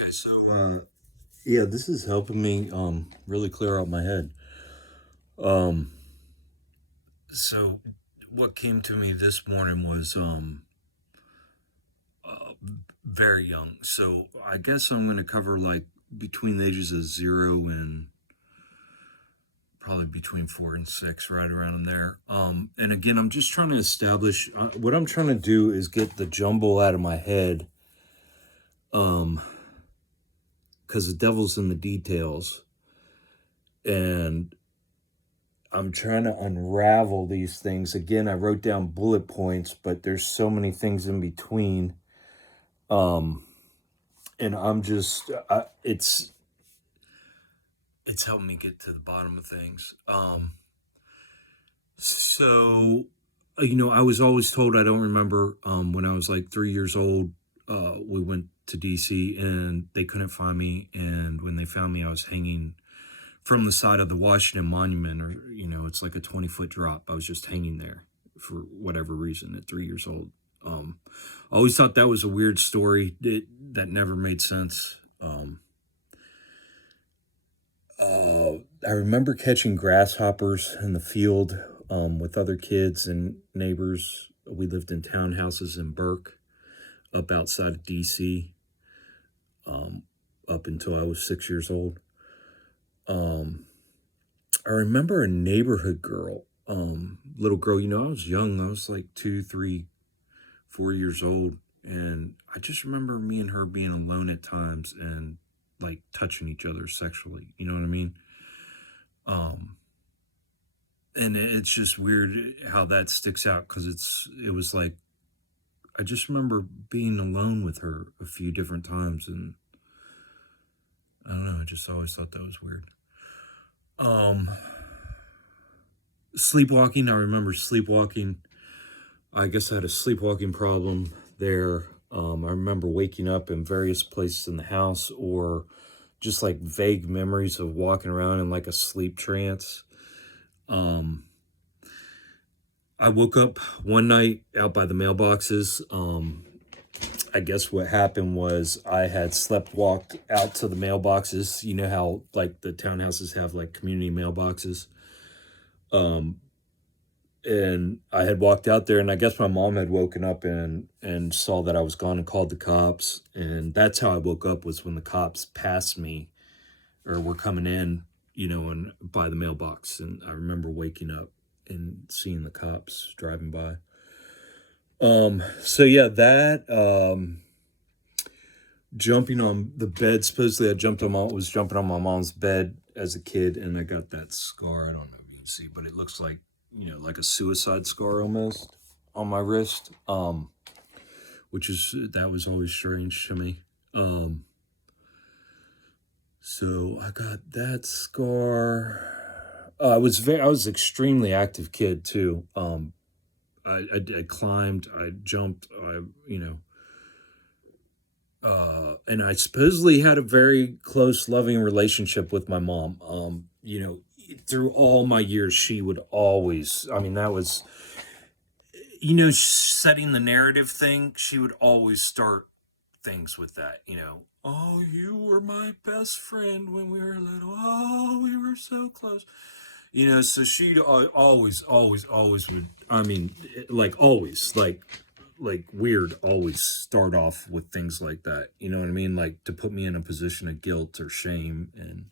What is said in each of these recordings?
Okay, yeah, this is helping me really clear out my head. Um so what came to me this morning was very young. So I guess I'm going to cover like between the ages of 0 and probably between 4 and 6, right around in there. And again, I'm just trying to establish what I'm trying to do is get the jumble out of my head. Um cuz the devil's in the details, and I'm trying to unravel these things. Again, I wrote down bullet points, but there's so many things in between. Um, and I'm just, it's helped me get to the bottom of things. So, I was always told, I don't remember, when I was like 3 years old, we went to DC and they couldn't find me. And when they found me, I was hanging from the side of the Washington Monument, or it's like a 20-foot drop. I was just hanging there for whatever reason at 3 years old. I always thought that was a weird story. That never made sense. I remember catching grasshoppers in the field with other kids and neighbors. We lived in townhouses in Burke, up outside of DC, up until I was 6 years old. I remember a neighborhood girl, little girl. I was young. I was like 2, 3, 4 years old, and I just remember me and her being alone at times and like touching each other sexually. You know what I mean? Um, and it's just weird how that sticks out because it was like I just remember being alone with her a few different times, and I don't know. I just always thought that was weird. Um, Sleepwalking. I remember sleepwalking. I guess I had a sleepwalking problem there. I remember waking up in various places in the house, or just like vague memories of walking around in like a sleep trance. Um, I woke up one night out by the mailboxes. I guess what happened was I had slept walked out to the mailboxes. You know how like the townhouses have like community mailboxes. Um, and I had walked out there, and I guess my mom had woken up and saw that I was gone and called the cops, and that's how I woke up, was when the cops passed me or were coming in, and by the mailbox, and I remember waking up and seeing the cops driving by. So yeah, that jumping on the bed. Supposedly, I was jumping on my mom's bed as a kid, and I got that scar. I don't know if you can see, but it looks like like a suicide scar almost on my wrist. Which is that was always strange to me. So I got that scar. I was extremely active kid too. I climbed, I jumped, and I supposedly had a very close, loving relationship with my mom. Through all my years, she would always, I mean, that was, setting the narrative thing. She would always start things with that, Oh, you were my best friend when we were little. Oh, we were so close. So she always, always, always would, I mean, like always, like weird, always start off with things like that. You know what I mean? Like to put me in a position of guilt or shame. And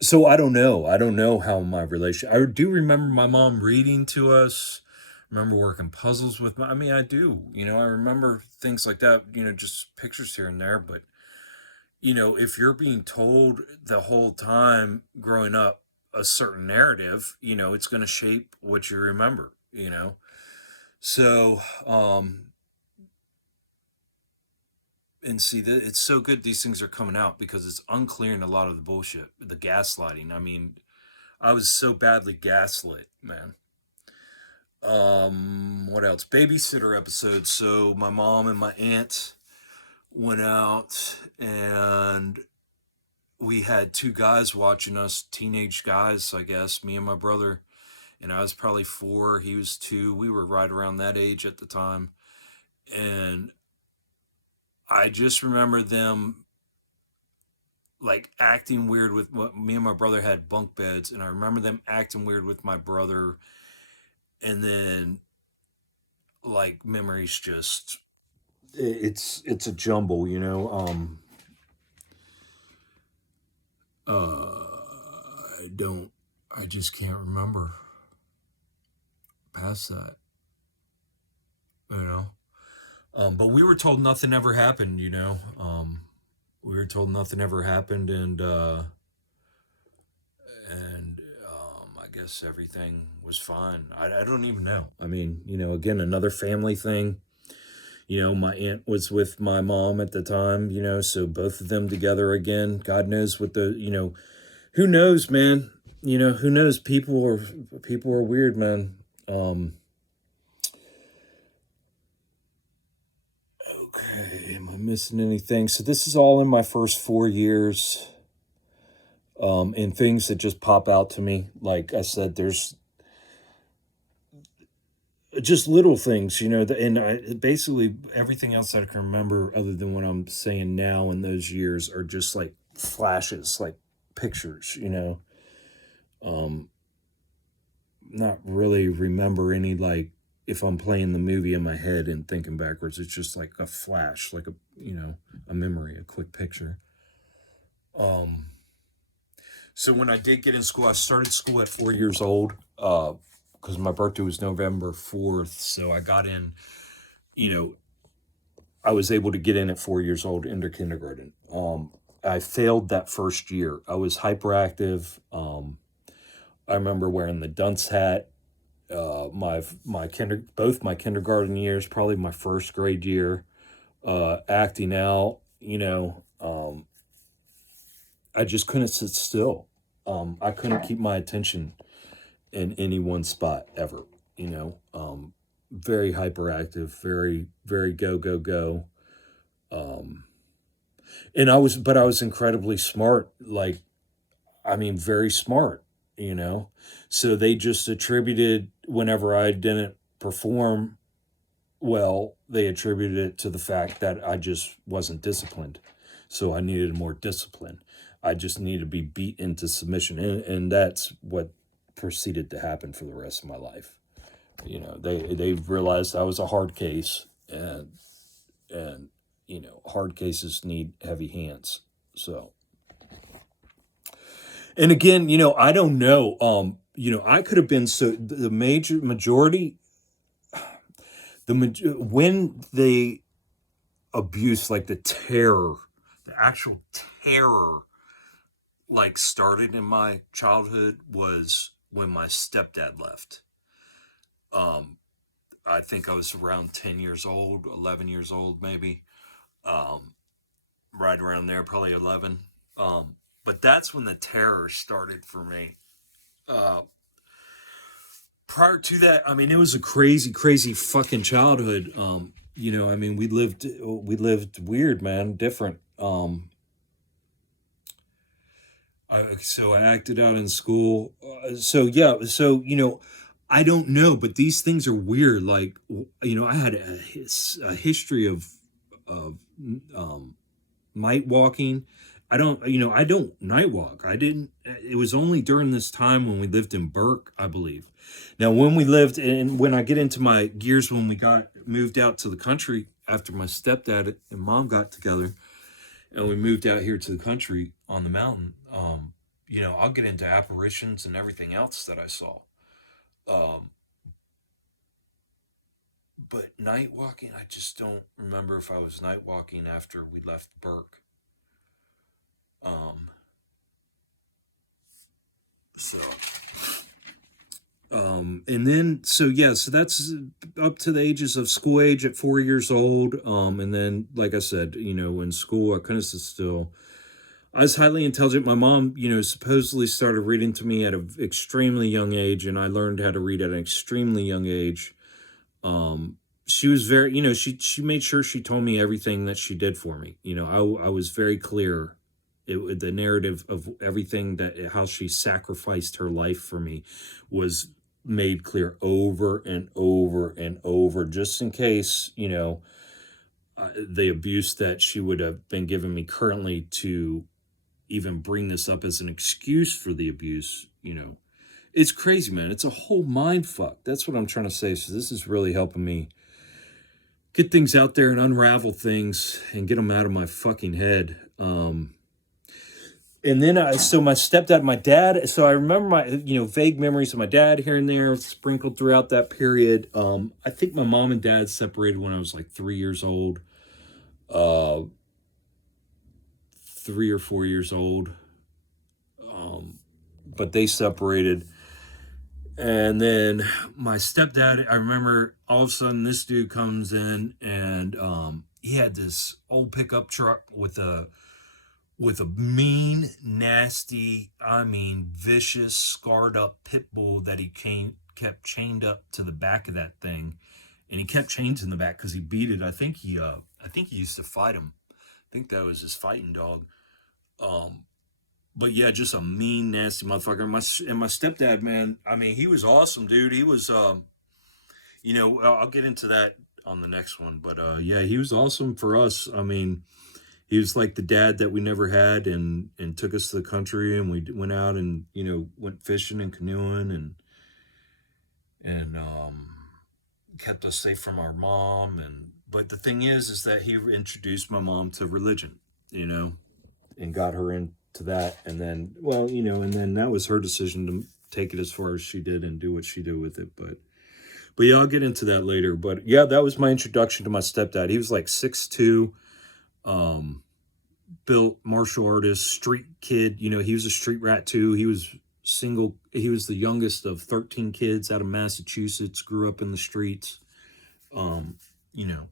so I don't know. I don't know how my relation. I do remember my mom reading to us. Remember working puzzles with my. I mean, I do. I remember things like that. Just pictures here and there. But if you're being told the whole time growing up a certain narrative, it's going to shape what you remember. So, and see that it's so good these things are coming out because it's unclearing a lot of the bullshit, the gaslighting. I mean, I was so badly gaslit, man. What else? Babysitter episode. So my mom and my aunt went out, and we had two guys watching us, teenage guys, I guess, me and my brother. And I was probably 4, he was 2. We were right around that age at the time. And I just remember them like acting weird with me and my brother had bunk beds, and I remember them acting weird with my brother, and then like memories just it's a jumble, you know. I don't, I just can't remember past that, you know. But we were told nothing ever happened, you know. We were told nothing ever happened, and I guess everything was fine. I don't even know. I mean, you know, again, another family thing. You know, my aunt was with my mom at the time, you know, so both of them together again. God knows what the, you know, who knows, man? You know, who knows? People are weird, man. Okay, am I missing anything? So this is all in my first 4 years. And things that just pop out to me. Like I said, there's just little things, you know, and basically everything else that I can remember other than what I'm saying now in those years are just like flashes, like pictures, you know. Not really remember any, like, if I'm playing the movie in my head and thinking backwards, it's just like a flash, like a, you know, a memory, a quick picture. So when I did get in school, I started school at 4 years old, because my birthday was November 4th. So I got in, you know, I was able to get in at 4 years old into kindergarten. I failed that first year. I was hyperactive. I remember wearing the dunce hat. Both my kindergarten years, probably my first grade year, acting out. You know, I just couldn't sit still. I couldn't keep my attention in any one spot ever. You know, very hyperactive, very very go go go. And I was incredibly smart. Like, I mean, very smart. You know, so they just attributed whenever I didn't perform well, they attributed it to the fact that I just wasn't disciplined. So I needed more discipline. I just needed to be beat into submission. And that's what proceeded to happen for the rest of my life. You know, they realized I was a hard case, and you know, hard cases need heavy hands. So, and again, you know, I don't know. You know, I could have been, so the majority, when the abuse, like the terror, the actual terror, like started in my childhood was when my stepdad left. I think I was around 10 years old, 11 years old, maybe. Right around there, probably 11. But that's when the terror started for me. Prior to that, I mean, it was a crazy, crazy fucking childhood. You know, I mean, we lived weird, man, different. So I acted out in school. So yeah, so you know, I don't know, but these things are weird. Like, you know, I had a history of night walking. I don't night walk. I didn't. It was only during this time when we lived in Burke, I believe. Now, when I get into my gears, when we got moved out to the country after my stepdad and mom got together, and we moved out here to the country on the mountain. You know, I'll get into apparitions and everything else that I saw. Um, but night walking, I just don't remember if I was night walking after we left Burke. Um, so, and then, so yeah, so that's up to the ages of school age at 4 years old. And then, like I said, you know, in school, I couldn't sit still. I was highly intelligent. My mom, you know, supposedly started reading to me at an extremely young age, and I learned how to read at an extremely young age. She was very, you know, she made sure she told me everything that she did for me. You know, I was very clear. The narrative of everything, that how she sacrificed her life for me was made clear over and over and over, just in case, you know, the abuse that she would have been giving me currently to even bring this up as an excuse for the abuse, you know, it's crazy, man. It's a whole mind fuck. That's what I'm trying to say. So this is really helping me get things out there and unravel things and get them out of my fucking head. And then so my stepdad, my dad, so I remember my, you know, vague memories of my dad here and there sprinkled throughout that period. I think my mom and dad separated when I was like 3 years old, 3 or 4 years old. But they separated. And then my stepdad, I remember all of a sudden this dude comes in and he had this old pickup truck with a mean, nasty, I mean, vicious, scarred up pit bull that he kept chained up to the back of that thing. And he kept chains in the back because he beat it. I think he used to fight him. I think that was his fighting dog. But yeah, just a mean, nasty motherfucker. And my stepdad, man, I mean, he was awesome, dude. He was, you know, I'll get into that on the next one. But yeah, he was awesome for us. I mean, he was like the dad that we never had, and took us to the country, and we went out and, you know, went fishing and canoeing and kept us safe from our mom. But the thing is that he introduced my mom to religion, you know, and got her into that. And then, well, you know, and then that was her decision to take it as far as she did and do what she did with it. But yeah, I'll get into that later. But yeah, that was my introduction to my stepdad. He was like 6'2", built, martial artist, street kid. You know, he was a street rat too. He was single. He was the youngest of 13 kids out of Massachusetts, grew up in the streets. You know.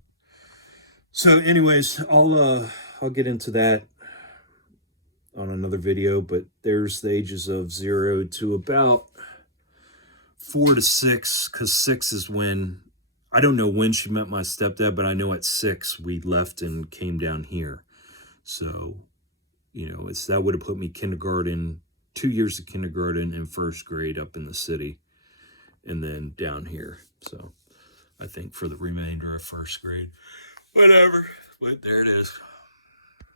So anyways, I'll get into that on another video, but there's the ages of 0 to about 4 to 6, because 6 is when, I don't know when she met my stepdad, but I know at 6 we left and came down here. So, you know, that would have put me kindergarten, 2 years of kindergarten and first grade up in the city, and then down here. So I think for the remainder of first grade, whatever, but there it is.